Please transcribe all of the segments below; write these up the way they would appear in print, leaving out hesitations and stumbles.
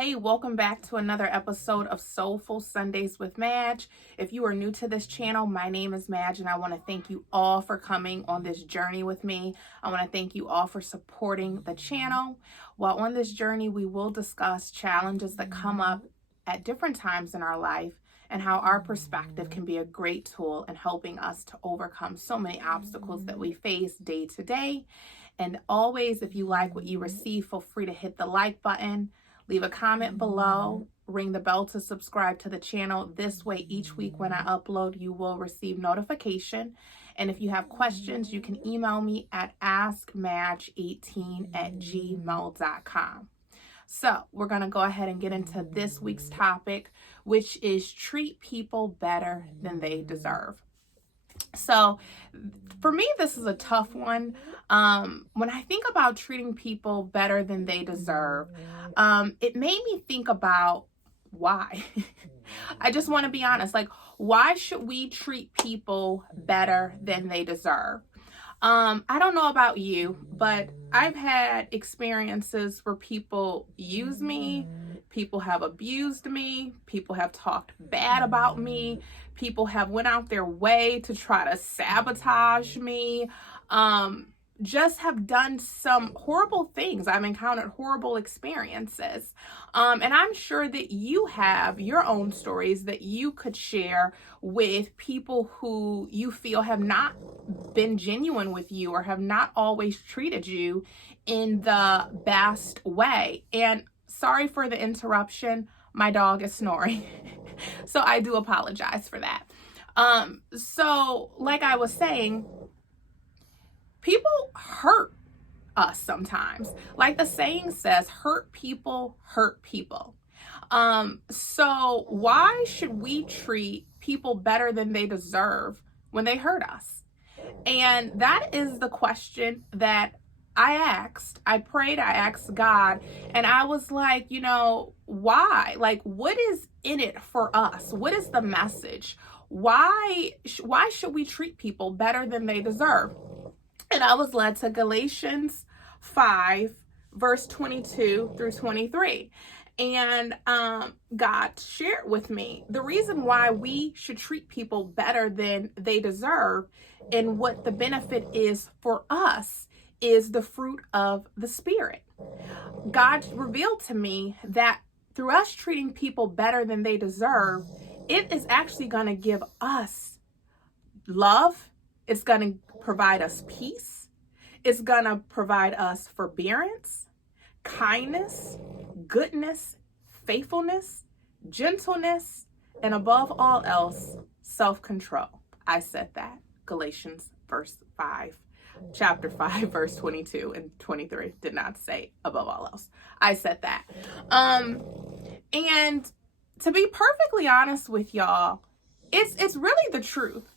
Hey, welcome back to another episode of Soulful Sundays with Madge. If you are new to this channel, my name is Madge, and I want to thank you all for coming on this journey with me. I want to thank you all for supporting the channel. While on this journey, we will discuss challenges that come up at different times in our life and how our perspective can be a great tool in helping us to overcome so many obstacles that we face day to day. And always, if you like what you receive, feel free to hit the like button. Leave a comment below, ring the bell to subscribe to the channel. This way, each week when I upload, you will receive notification. And if you have questions, you can email me at askmadge18@gmail.com. So we're going to go ahead and get into this week's topic, which is treat people better than they deserve. So for me, this is a tough one. When I think about treating people better than they deserve, it made me think about why. I just want to be honest, like, why should we treat people better than they deserve? I don't know about you, but I've had experiences where people use me, people have abused me, people have talked bad about me, people have went out their way to try to sabotage me, just have done some horrible things. I've encountered horrible experiences. And I'm sure that you have your own stories that you could share with people who you feel have not been genuine with you or have not always treated you in the best way. And sorry for the interruption. My dog is snoring. So I do apologize for that. So like I was saying, people hurt us sometimes. Like the saying says, hurt people hurt people. So why should we treat people better than they deserve when they hurt us? And that is the question that I asked. I prayed, I asked God, and I was like, why? Like, what is in it for us? What is the message? Why should we treat people better than they deserve? And I was led to Galatians 5, verse 22 through 23. And God shared with me the reason why we should treat people better than they deserve and what the benefit is for us is the fruit of the Spirit. God revealed to me that through us treating people better than they deserve, it is actually going to give us love. It's going to provide us peace. It's going to provide us forbearance, kindness, goodness, faithfulness, gentleness, and above all else, self-control. I said that. Galatians chapter 5, verse 22 and 23. Did not say above all else. I said that. And to be perfectly honest with y'all, it's really the truth.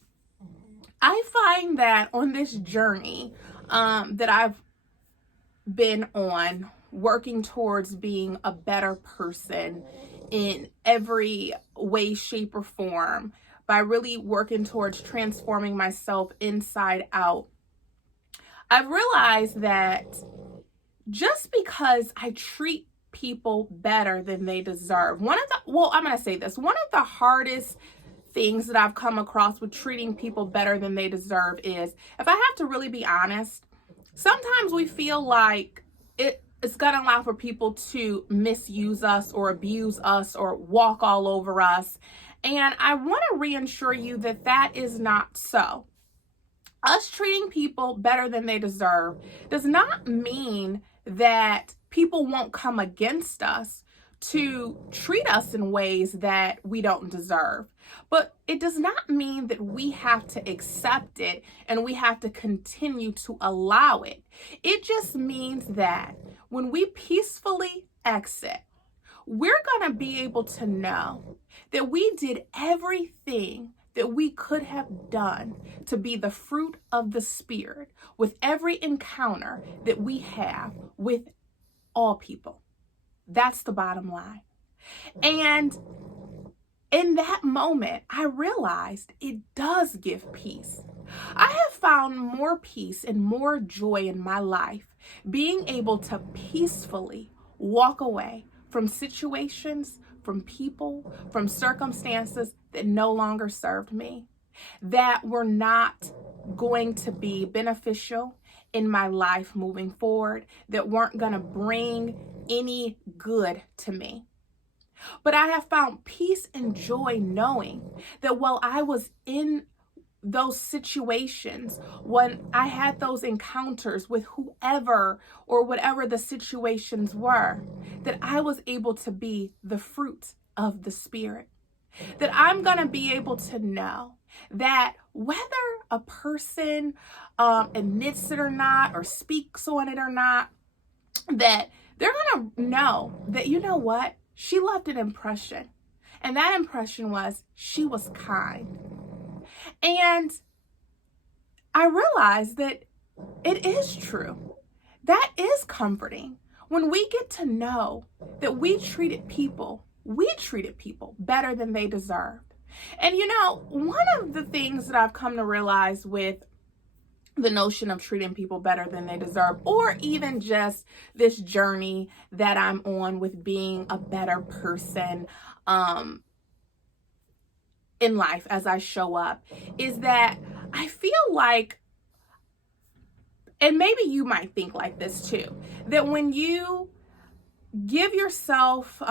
I find that on this journey that I've been on, working towards being a better person in every way, shape, or form, by really working towards transforming myself inside out, I've realized that just because I treat people better than they deserve, one of the hardest things that I've come across with treating people better than they deserve is, if I have to really be honest, sometimes we feel like it's going to allow for people to misuse us or abuse us or walk all over us. And I want to reassure you that that is not so. Us treating people better than they deserve does not mean that people won't come against us to treat us in ways that we don't deserve. But it does not mean that we have to accept it and we have to continue to allow it. It just means that when we peacefully exit, we're going to be able to know that we did everything that we could have done to be the fruit of the Spirit with every encounter that we have with all people. That's the bottom line. And in that moment, I realized it does give peace. I have found more peace and more joy in my life being able to peacefully walk away from situations, from people, from circumstances that no longer served me, that were not going to be beneficial in my life moving forward, that weren't going to bring any good to me. But I have found peace and joy knowing that while I was in those situations, when I had those encounters with whoever or whatever the situations were, that I was able to be the fruit of the Spirit. That I'm going to be able to know that whether a person admits it or not, or speaks on it or not, that they're going to know that, you know what? She left an impression. And that impression was she was kind. And I realized that it is true. That is comforting. When we get to know that we treated people better than they deserved. And you know, one of the things that I've come to realize with the notion of treating people better than they deserve, or even just this journey that I'm on with being a better person in life as I show up, is that I feel like, and maybe you might think like this too, that when you give yourself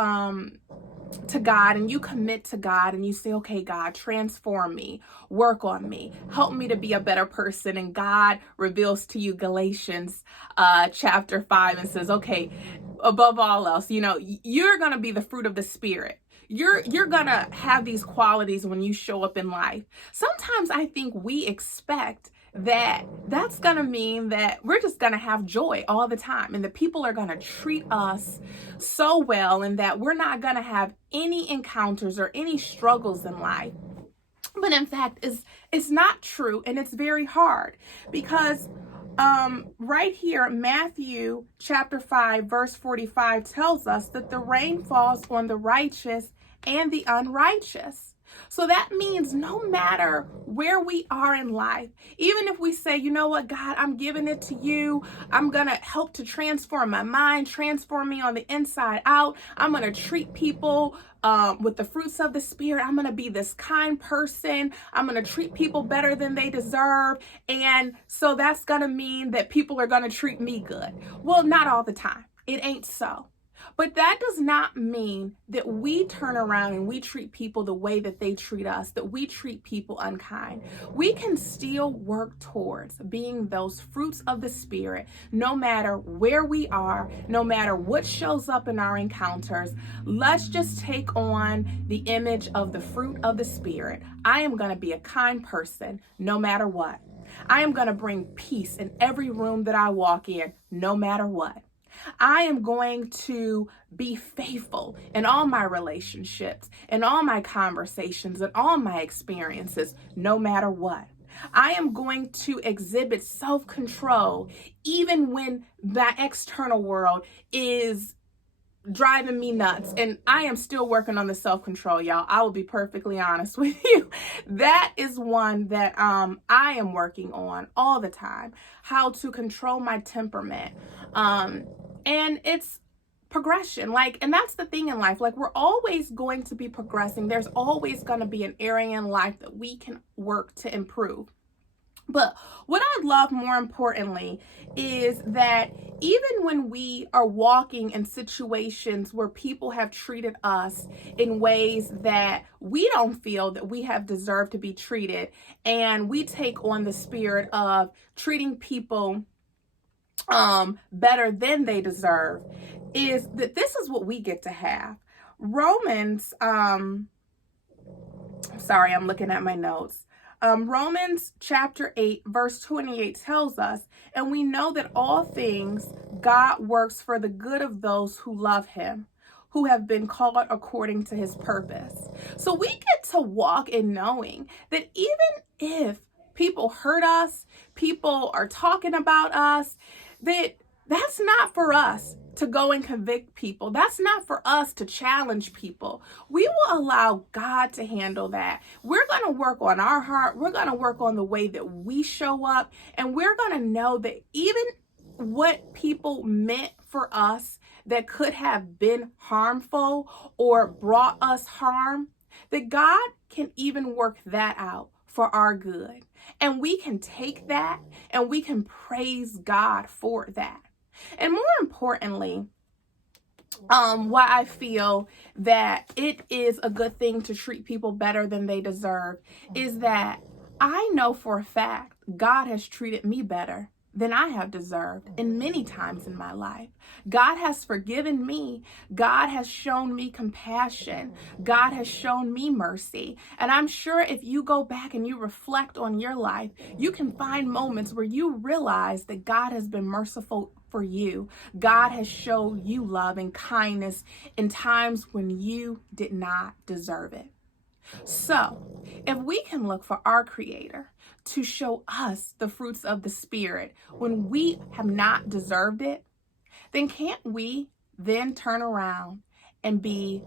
to God and you commit to God and you say, okay, God, transform me, work on me, help me to be a better person. And God reveals to you Galatians chapter 5 and says, okay, above all else, you know, you're going to be the fruit of the Spirit. You're going to have these qualities when you show up in life. Sometimes I think we expect that's going to mean that we're just going to have joy all the time, and the people are going to treat us so well, and that we're not going to have any encounters or any struggles in life. But in fact, it's not true, and it's very hard, because right here, Matthew chapter 5, verse 45 tells us that the rain falls on the righteous and the unrighteous. So that means no matter where we are in life, even if we say, you know what, God, I'm giving it to you. I'm going to help to transform my mind, transform me on the inside out. I'm going to treat people with the fruits of the Spirit. I'm going to be this kind person. I'm going to treat people better than they deserve. And so that's going to mean that people are going to treat me good. Well, not all the time. It ain't so. But that does not mean that we turn around and we treat people the way that they treat us, that we treat people unkind. We can still work towards being those fruits of the Spirit, no matter where we are, no matter what shows up in our encounters. Let's just take on the image of the fruit of the Spirit. I am going to be a kind person, no matter what. I am going to bring peace in every room that I walk in, no matter what. I am going to be faithful in all my relationships, in all my conversations, and all my experiences, no matter what. I am going to exhibit self-control even when the external world is driving me nuts. And I am still working on the self-control, y'all. I will be perfectly honest with you. That is one that I am working on all the time. How to control my temperament. And it's progression. And that's the thing in life. We're always going to be progressing. There's always going to be an area in life that we can work to improve. But what I love more importantly is that even when we are walking in situations where people have treated us in ways that we don't feel that we have deserved to be treated, and we take on the spirit of treating people better than they deserve, is that this is what we get to have. Romans, sorry, I'm looking at my notes. Romans chapter 8, verse 28 tells us, and we know that all things God works for the good of those who love him, who have been called according to his purpose. So we get to walk in knowing that even if people hurt us, people are talking about us, that's not for us to go and convict people. That's not for us to challenge people. We will allow God to handle that. We're going to work on our heart. We're going to work on the way that we show up. And we're going to know that even what people meant for us that could have been harmful or brought us harm, that God can even work that out for our good. And we can take that and we can praise God for that. And more importantly, why I feel that it is a good thing to treat people better than they deserve is that I know for a fact God has treated me better than I have deserved in many times in my life. God has forgiven me. God has shown me compassion. God has shown me mercy. And I'm sure if you go back and you reflect on your life, you can find moments where you realize that God has been merciful for you. God has showed you love and kindness in times when you did not deserve it. So, if we can look for our Creator to show us the fruits of the Spirit when we have not deserved it, then can't we then turn around and be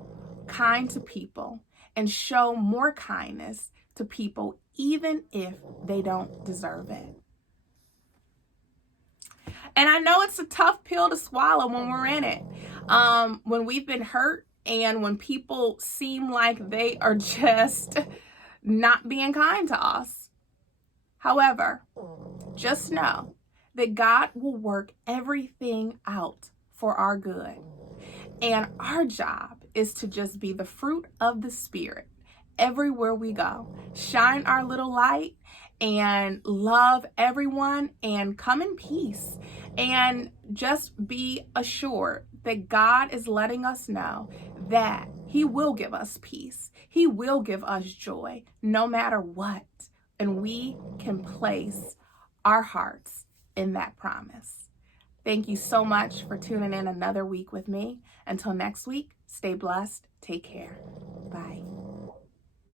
kind to people and show more kindness to people even if they don't deserve it? And I know it's a tough pill to swallow when we're in it, when we've been hurt and when people seem like they are just not being kind to us. However, just know that God will work everything out for our good. And our job is to just be the fruit of the Spirit everywhere we go. Shine our little light and love everyone and come in peace. And just be assured that God is letting us know that He will give us peace. He will give us joy no matter what. And we can place our hearts in that promise. Thank you so much for tuning in another week with me. Until next week, stay blessed. Take care. Bye.